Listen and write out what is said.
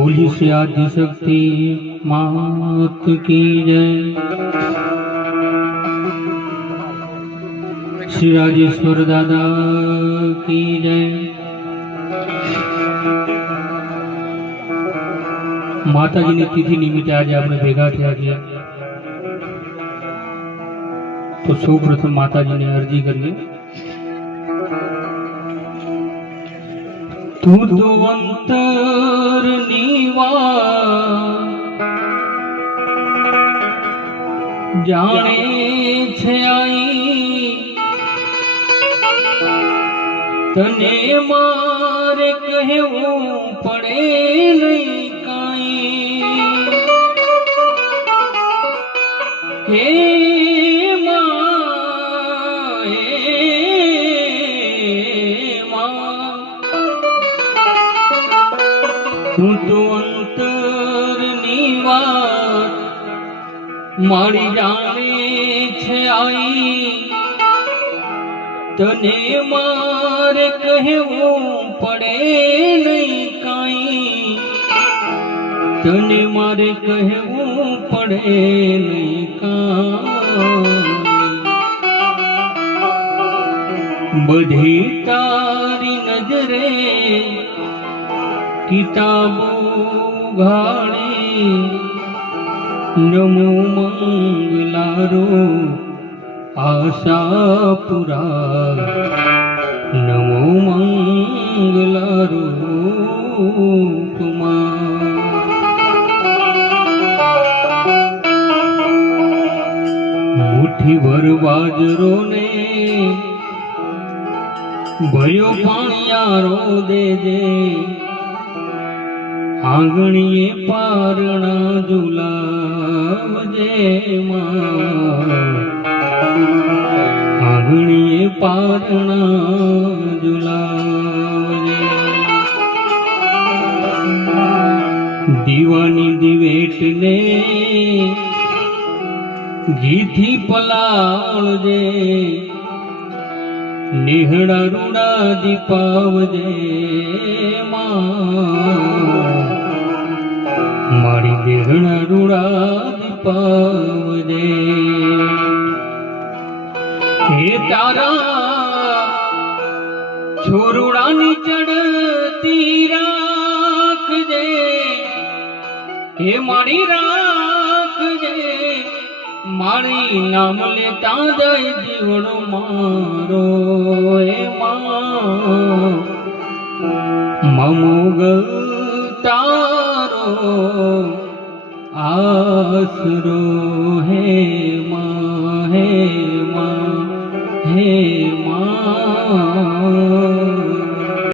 बोली से आदि शक्ति मात की जय। श्री राजेश्वर दादा की जय। माताजी ने तिथि निमित्ते आज आपने भेगा थया छे तो सौ प्रथम माताजी ने अर्जी करिए। तू तो अंतर नीवा जाने छे आई तने मारे कहवू पड़े नहीं काई। हे मां तू तो अंतर नीवात मारी जाने छे आई तने मारे कहवू पड़े नहीं काई। तने मारे कहवू पड़े नहीं काई। बधी तारी नजरे किताबो घाड़ी नमो मंगलारो आशापुरा नमो मंगलारो तुमा। मुट्ठी भर बाजरो ने भर्यो पाणियारो देजे आंगणीए पारणा झुलावजे मां। आंगणीए पारणा झुलावजे। दीवानी दिवेट ने घीथी पलावजे नेहड़ा रूड़ा दीपावजे मां। मारी देहड़ा रूड़ा दीपावजे। हे तारा छोरुड़ानी चढ़ती राखजे हे मारी राखजे। मारी नाम लेता जय जीवड़ो मारो हे मां। ममोगल तारो आसरो हे मां हे मां हे मां।